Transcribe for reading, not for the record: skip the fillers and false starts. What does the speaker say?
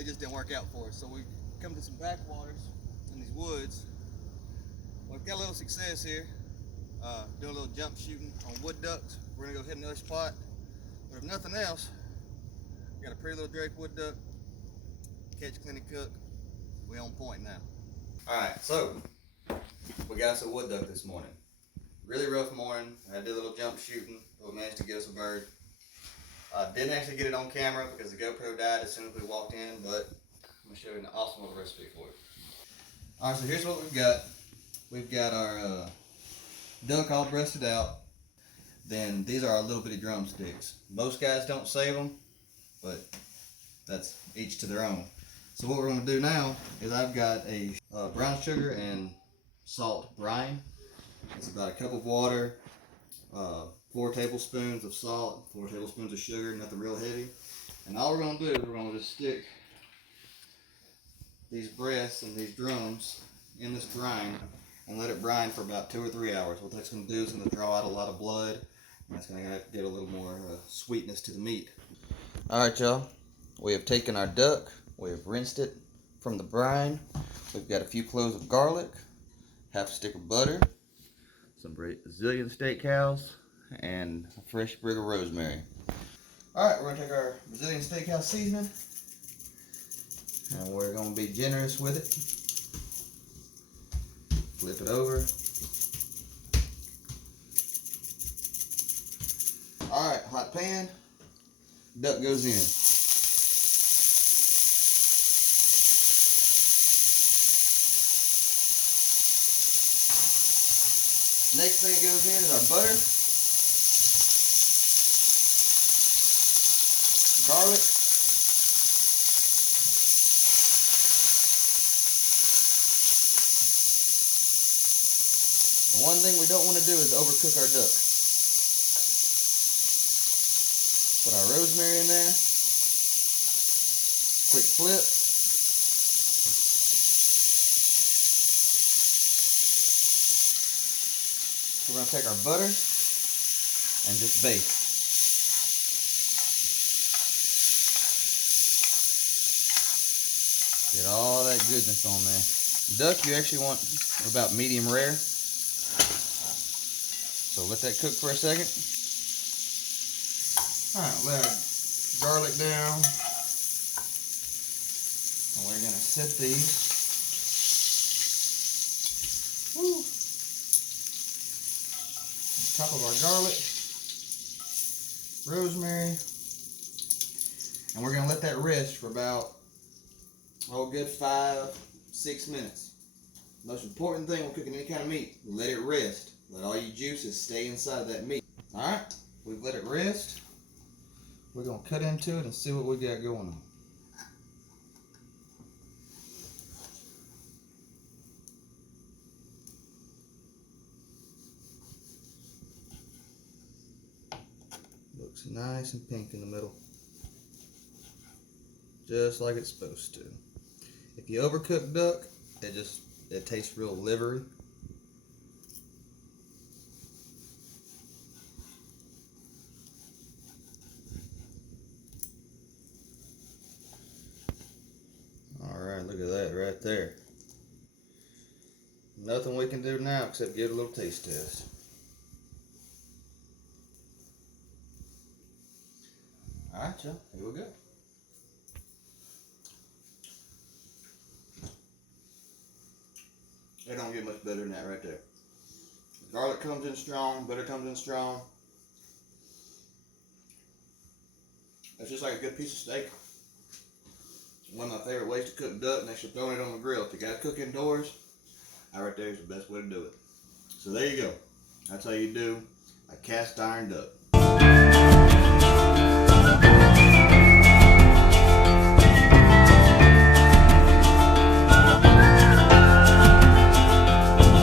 it just didn't work out for us. So we come to some backwaters in these woods. We've got a little success here, doing a little jump shooting on wood ducks. We're gonna go hit another spot, but if nothing else, we got a pretty little Drake wood duck, catch, clean, and cook. We on point now. All right, so we got us a wood duck this morning. Really rough morning. I did a little jump shooting, but we managed to get us a bird. Didn't actually get it on camera because the GoPro died as soon as we walked in, but I'm gonna show you an awesome little recipe for it. All right, so here's what we've got. We've got our duck all breasted out. Then these are our little bitty drumsticks. Most guys don't save them, but that's each to their own. So what we're gonna do now is I've got a brown sugar and salt brine. It's about a cup of water, 4 tablespoons of salt, 4 tablespoons of sugar, nothing real heavy. And all we're going to do is we're going to just stick these breasts and these drums in this brine and let it brine for about 2 or 3 hours. What that's going to do is going to draw out a lot of blood, and that's going to get a little more sweetness to the meat. Alright y'all, we have taken our duck, we have rinsed it from the brine. We've got a few cloves of garlic, half a stick of butter, some Brazilian steak house, and a fresh sprig of rosemary. Alright, we're going to take our Brazilian steakhouse seasoning, and we're going to be generous with it. Flip it over. Alright, hot pan, duck goes in. Next thing that goes in is our butter, garlic, the one thing we don't want to do is overcook our duck. Put our rosemary in there, quick flip. We're going to take our butter and just baste. Get all that goodness on there. Duck you actually want about medium rare. So let that cook for a second. Alright, let our garlic down. And we're going to set these. Woo. Top of our garlic, rosemary, and we're going to let that rest for about a good 5-6 minutes. Most important thing when cooking any kind of meat, let it rest. Let all your juices stay inside that meat. Alright, we've let it rest. We're going to cut into it and see what we got going on. Looks nice and pink in the middle, just like it's supposed to. If you overcook duck, it tastes real livery. Alright, look at that right there. Nothing we can do now except give it a little taste test. Alright, y'all, here we go. It don't get much better than that right there. Garlic comes in strong, butter comes in strong. It's just like a good piece of steak. One of my favorite ways to cook duck next to throwing it on the grill. If you gotta cook indoors, that right there is the best way to do it. So there you go. That's how you do a cast iron duck.